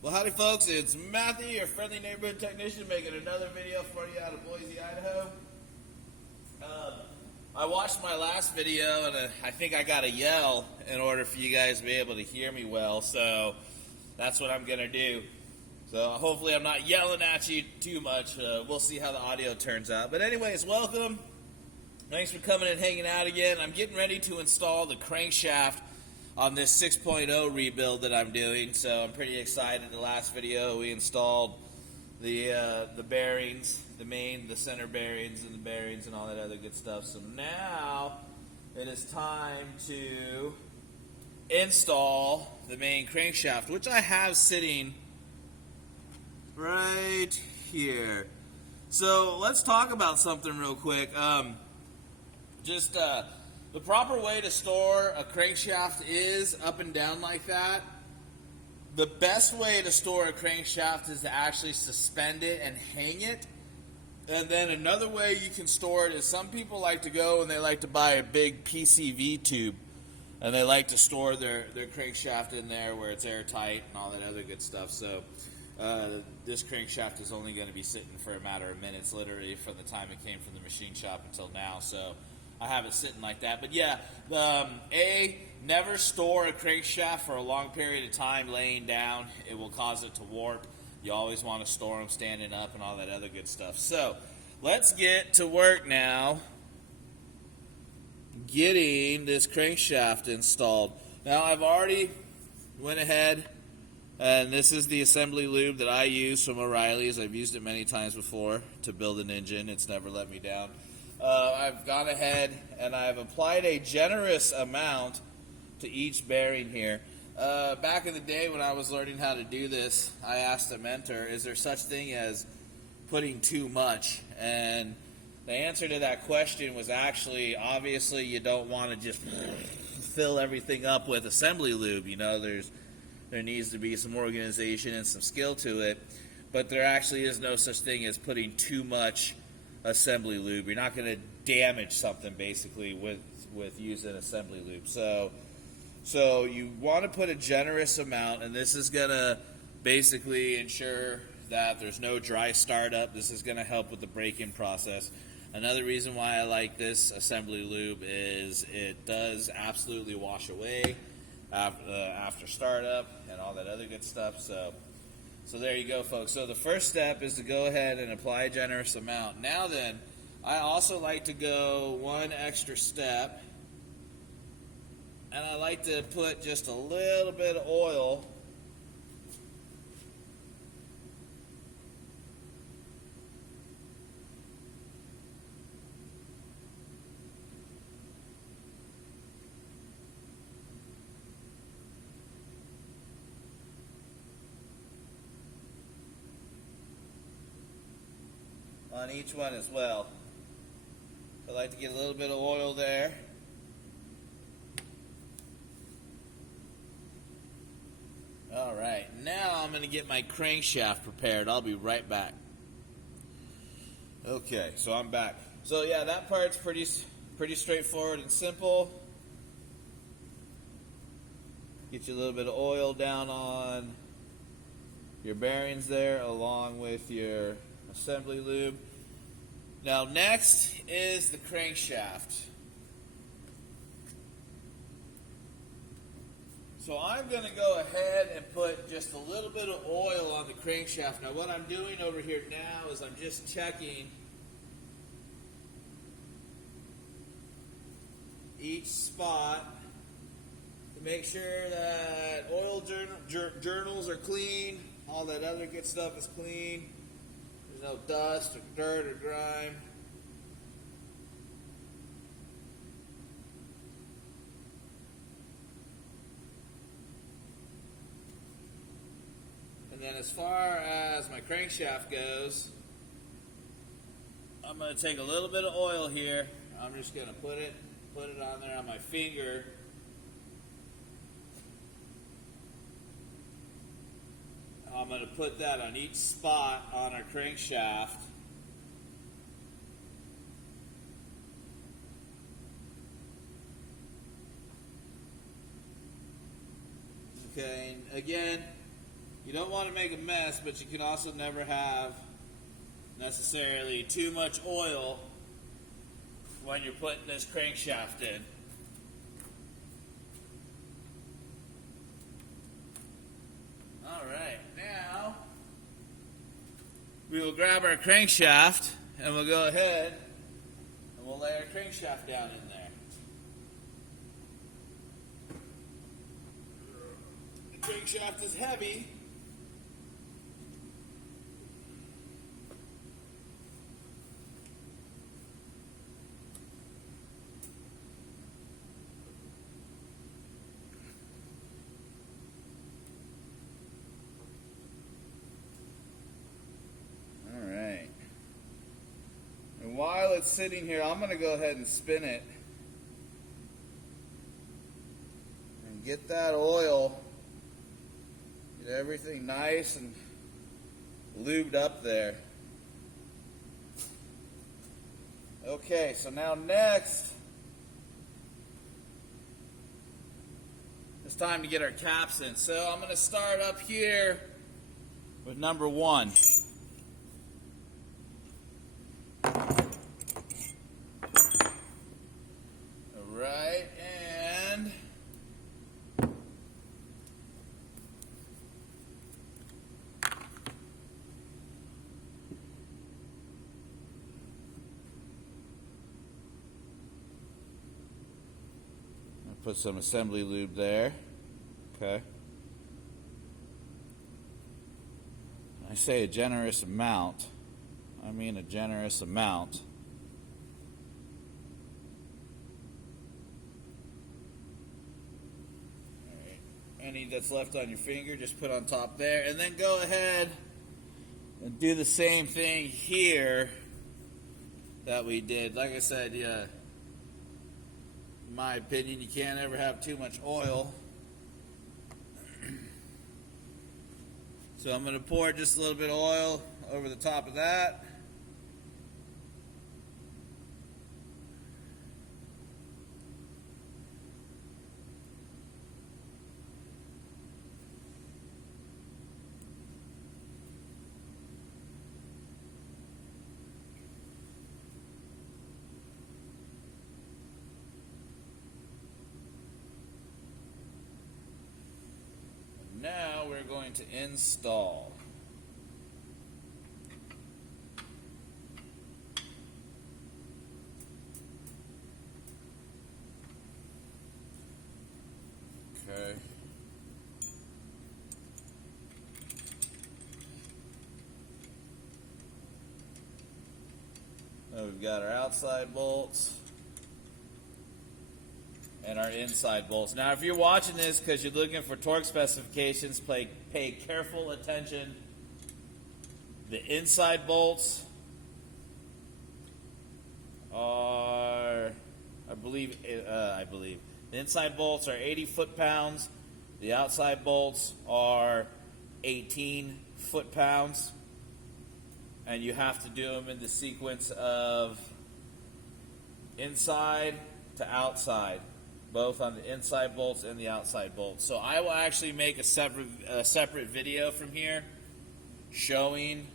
Well, howdy folks, it's Matthew, your friendly neighborhood technician, making another video for you out of Boise, Idaho. I watched my last video and I think I got to yell in order for you guys to be able to hear me well, so that's what I'm going to do. So hopefully I'm not yelling at you too much. We'll see how the audio turns out. But anyways, welcome. Thanks for coming and hanging out again. I'm getting ready to install the crankshaft on this 6.0 rebuild that I'm doing, so I'm pretty excited. The last video we installed the bearings, the center bearings and the bearings and all that other good stuff. So now it is time to install the main crankshaft, which I have sitting right here. So let's talk about something real quick. The proper way to store a crankshaft is up and down like that. The best way to store a crankshaft is to actually suspend it and hang it. And then another way you can store it is some people like to go and they like to buy a big PCV tube. And they like to store their crankshaft in there where it's airtight and all that other good stuff. So this crankshaft is only going to be sitting for a matter of minutes, literally from the time it came from the machine shop until now. So I have it sitting like that. But yeah, never store a crankshaft for a long period of time laying down. It will cause it to warp. You always want to store them standing up and all that other good stuff. So let's get to work now getting this crankshaft installed. Now I've already went ahead, and this is the assembly lube that I use from O'Reilly's. I've used it many times before to build an engine. It's never let me down. I've gone ahead and I've applied a generous amount to each bearing here. Back in the day when I was learning how to do this, I asked a mentor, is there such thing as putting too much? And the answer to that question was actually, obviously you don't want to just fill everything up with assembly lube. You know, there needs to be some organization and some skill to it, but there actually is no such thing as putting too much assembly lube. You're not going to damage something basically with using assembly lube. So you want to put a generous amount, and this is going to basically ensure that there's no dry startup. This is going to help with the break-in process. Another reason why I like this assembly lube is it does absolutely wash away after startup and all that other good stuff. So there you go, folks. So the first step is to go ahead and apply a generous amount. Now then, I also like to go one extra step, and I like to put just a little bit of oil on each one as well. I like to get a little bit of oil there. Alright, now I'm going to get my crankshaft prepared. I'll be right back. Okay, so I'm back. So yeah, that part's pretty straightforward and simple. Get you a little bit of oil down on your bearings there along with your assembly lube. Now next is the crankshaft. So I'm going to go ahead and put just a little bit of oil on the crankshaft. Now what I'm doing over here now is I'm just checking each spot to make sure that oil journals are clean, all that other good stuff is clean. There's no dust or dirt or grime. And then as far as my crankshaft goes, I'm going to take a little bit of oil here. I'm just going to put it on there on my finger. I'm going to put that on each spot on our crankshaft. Okay, and again, You don't want to make a mess, but you can also never have necessarily too much oil when you're putting this crankshaft in. Alright, now we will grab our crankshaft and we'll go ahead and we'll lay our crankshaft down in there. The crankshaft is heavy. While it's sitting here, I'm going to go ahead and spin it and get that oil, get everything nice and lubed up there. Okay, so now next, it's time to get our caps in. So I'm going to start up here with number 1. Put some assembly lube there. Okay. I say a generous amount. I mean a generous amount. Alright. Any that's left on your finger, just put on top there. And then go ahead and do the same thing here that we did. Like I said, yeah. In my opinion, you can't ever have too much oil. So I'm going to pour just a little bit of oil over the top of that. Now we're going to install. Okay. Now we've got our outside bolts and our inside bolts. Now, if you're watching this because you're looking for torque specifications, pay careful attention. The inside bolts are, I believe, the inside bolts are 80 foot-pounds. The outside bolts are 18 foot-pounds. And you have to do them in the sequence of inside to outside, both on the inside bolts and the outside bolts. So I will actually make a separate video from here showing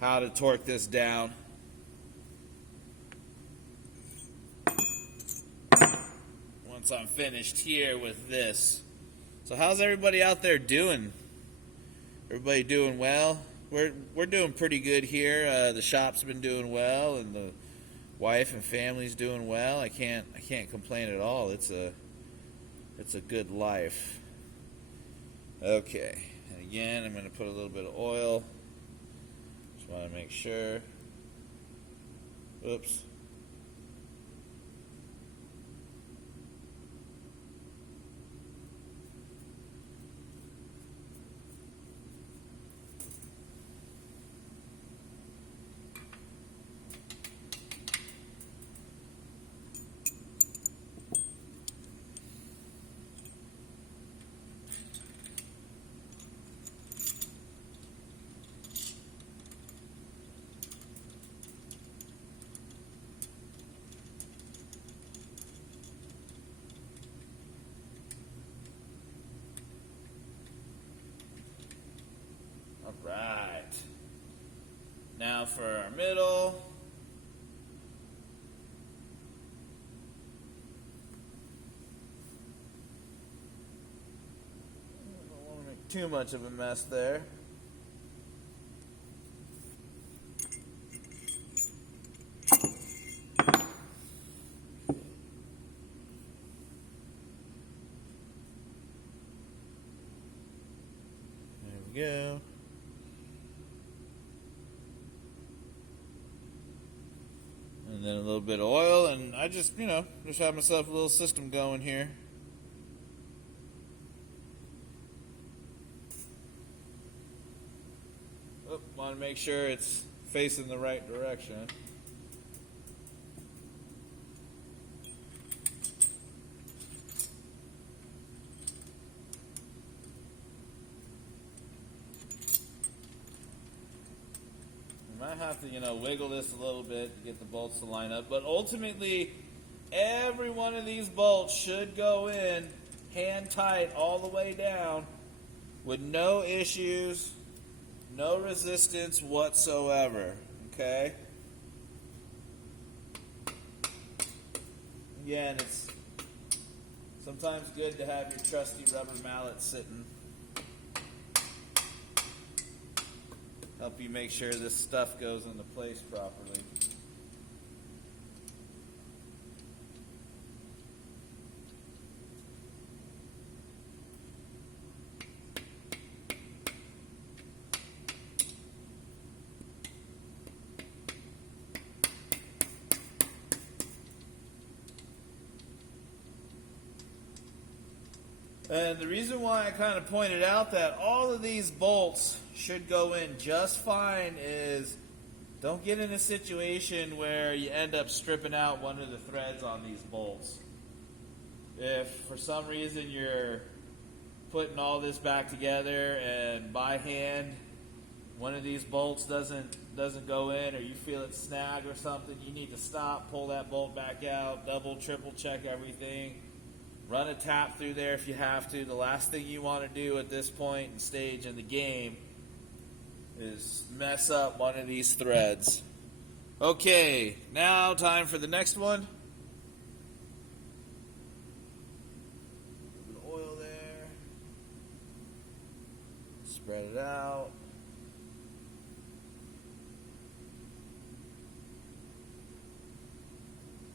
how to torque this down. Once I'm finished here with this. So how's everybody out there doing? Everybody doing well? We're doing pretty good here. The shop's been doing well, and the wife and family's doing well. I can't complain at all. It's a good life. Okay, and again, I'm going to put a little bit of oil. Just want to make sure. Oops. now for our middle. Don't want to make too much of a mess there. Go. And then a little bit of oil, and I just have myself a little system going here. Want to make sure it's facing the right direction. I have to, wiggle this a little bit to get the bolts to line up. But ultimately, every one of these bolts should go in hand tight all the way down with no issues, no resistance whatsoever. Okay? Again, it's sometimes good to have your trusty rubber mallet sitting. Help you make sure this stuff goes into place properly. And the reason why I kind of pointed out that all of these bolts should go in just fine is don't get in a situation where you end up stripping out one of the threads on these bolts. If for some reason you're putting all this back together and by hand one of these bolts doesn't go in, or you feel it snag or something, you need to stop, pull that bolt back out, double, triple check everything. Run a tap through there if you have to. The last thing you want to do at this point and stage in the game is mess up one of these threads. Okay, now time for the next one. A little bit of oil there. Spread it out.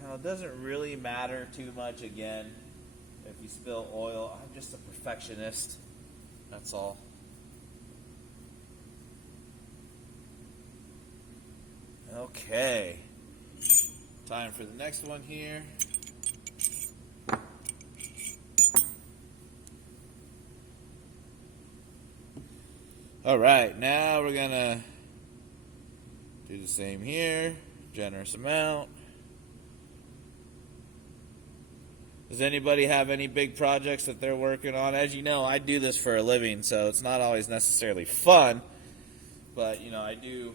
Now it doesn't really matter too much again. If you spill oil, I'm just a perfectionist. That's all. Okay. Time for the next one here. All right, now we're going to do the same here. Generous amount. Does anybody have any big projects that they're working on? As you know, I do this for a living, so it's not always necessarily fun. But, I do,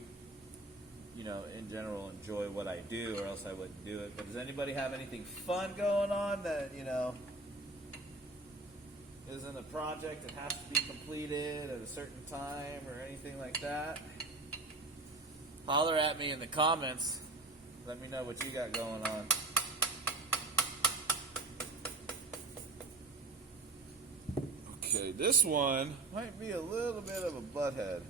in general enjoy what I do, or else I wouldn't do it. But does anybody have anything fun going on that, isn't a project that has to be completed at a certain time or anything like that? Holler at me in the comments. Let me know what you got going on. Okay, this one might be a little bit of a butthead.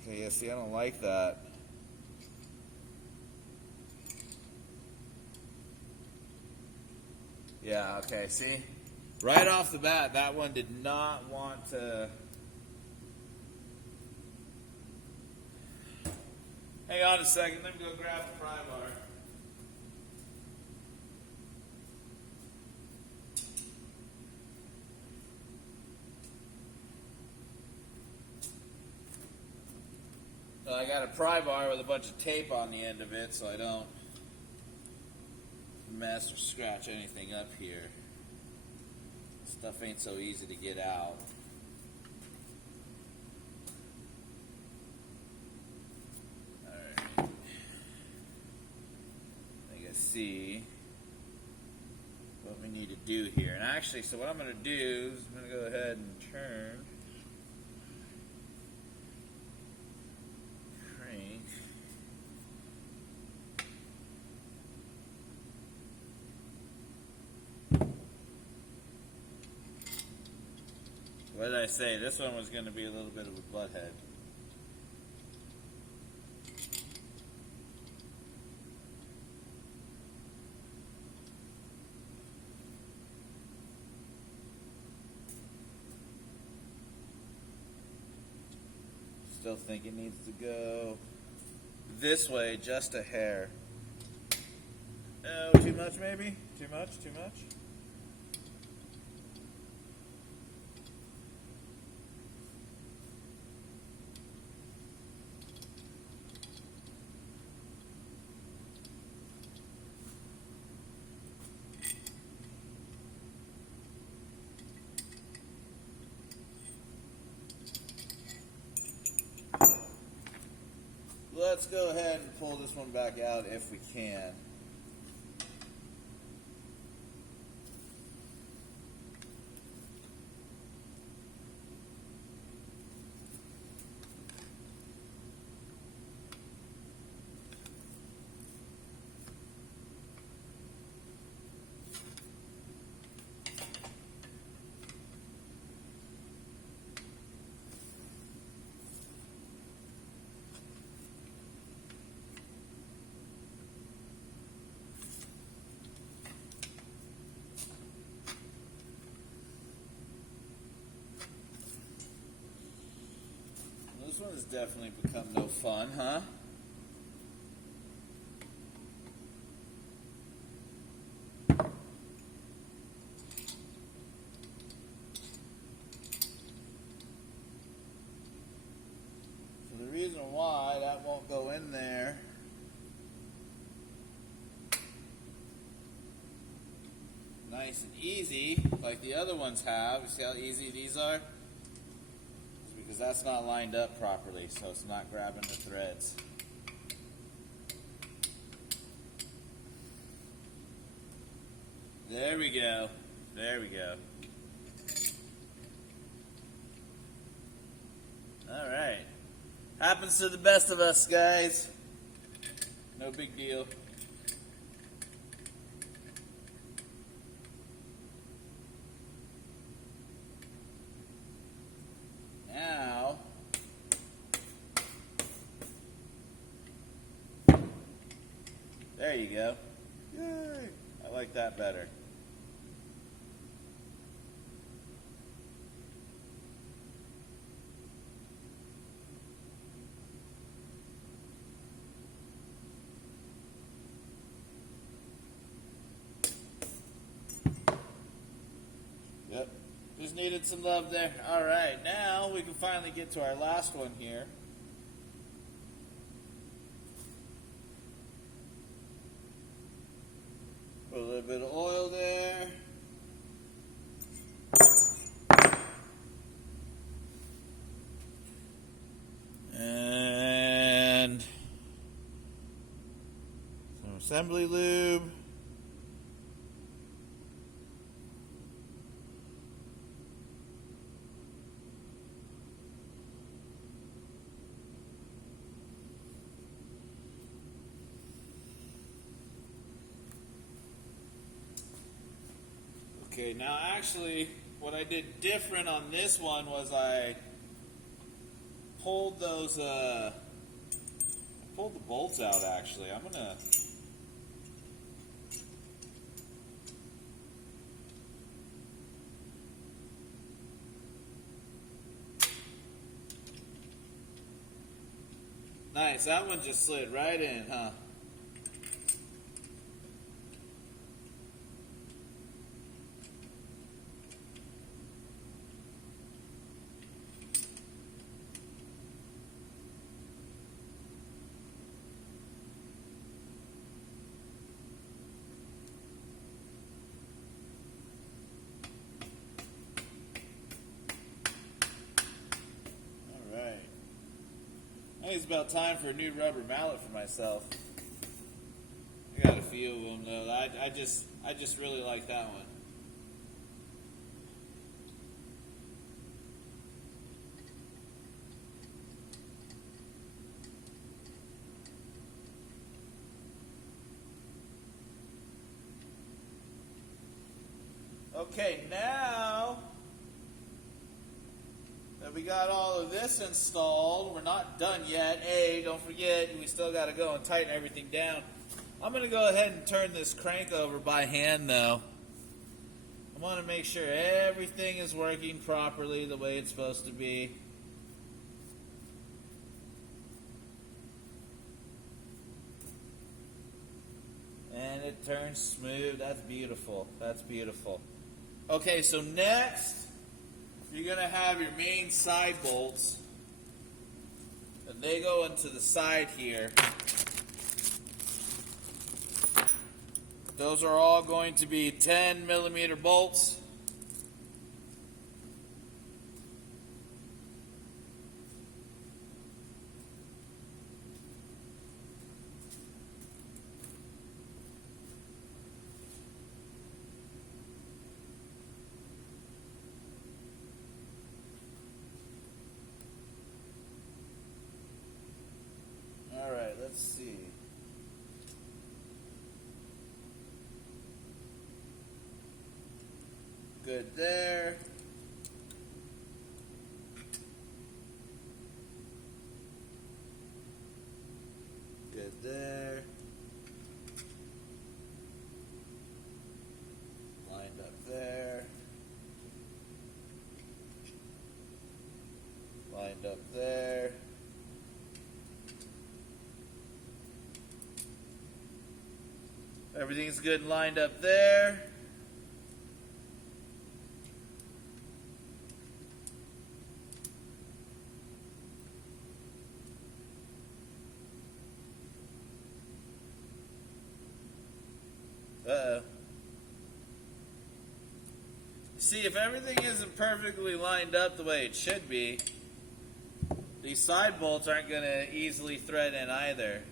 Okay, yeah, see, I don't like that. Yeah, okay, see? Right off the bat, that one did not want to... Hang on a second, let me go grab the pry bar. I got a pry bar with a bunch of tape on the end of it so I don't mess or scratch anything up here. Stuff ain't so easy to get out. Alright. I think I see what we need to do here. And actually, so what I'm going to do is I'm going to go ahead and turn What did I say? This one was going to be a little bit of a butthead. Still think it needs to go this way just a hair. Oh, too much maybe? Too much? Too much? Let's go ahead and pull this one back out if we can. This one has definitely become no fun, huh? So the reason why that won't go in there nice and easy, like the other ones have, you see how easy these are? Because that's not lined up properly, so it's not grabbing the threads. There we go. There we go. Alright. Happens to the best of us, guys. No big deal. Now, there you go. Yay! I like that better. Yep. Just needed some love there. Alright, now we can finally get to our last one here. Put a little bit of oil there. And some assembly lube. Okay, now actually, what I did different on this one was I pulled those, I pulled the bolts out actually. I'm gonna, nice, that one just slid right in, huh? I think it's about time for a new rubber mallet for myself. I got a few of them though. I just really like that one. Okay, now And we got all of this installed. We're not done yet. Don't forget, we still got to go and tighten everything down. I'm going to go ahead and turn this crank over by hand, though. I want to make sure everything is working properly the way it's supposed to be. And it turns smooth. That's beautiful. That's beautiful. Okay, so next, you're going to have your main side bolts. And they go into the side here. Those are all going to be 10 millimeter bolts. All right, let's see. Good there. Good there. Lined up there. Lined up there. Everything's good and lined up there. Uh-oh. See, if everything isn't perfectly lined up the way it should be, these side bolts aren't going to easily thread in either.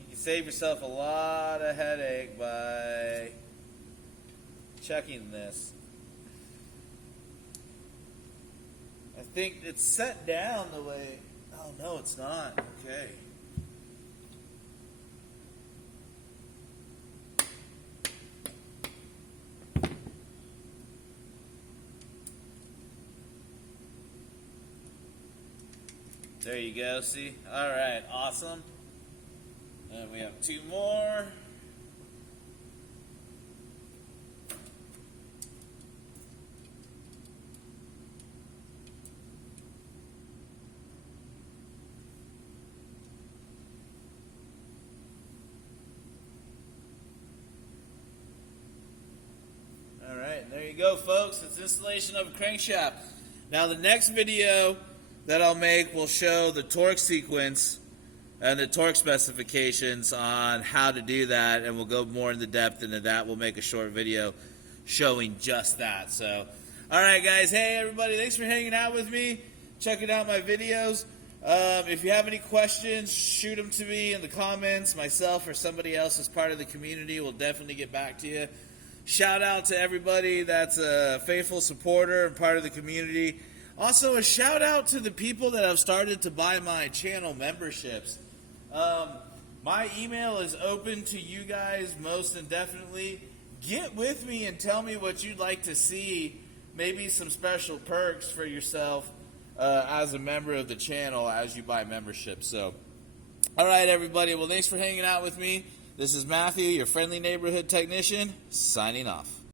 You can save yourself a lot of headache by checking this. I think it's set down the way... Oh, no, it's not. Okay. There you go, see? Alright, awesome. And we have two more. Alright, there you go, folks. It's installation of a crankshaft. Now the next video that I'll make will show the torque sequence and the torque specifications on how to do that, and we'll go more into depth into that. We'll make a short video showing just that. So, alright guys, hey everybody, thanks for hanging out with me, checking out my videos. If you have any questions, shoot them to me in the comments. Myself or somebody else as part of the community will definitely get back to you. Shout out to everybody that's a faithful supporter and part of the community. Also, a shout out to the people that have started to buy my channel memberships. My email is open to you guys most indefinitely. Get with me and tell me what you'd like to see. Maybe some special perks for yourself as a member of the channel as you buy membership. So, all right, everybody. Well, thanks for hanging out with me. This is Matthew, your friendly neighborhood technician, signing off.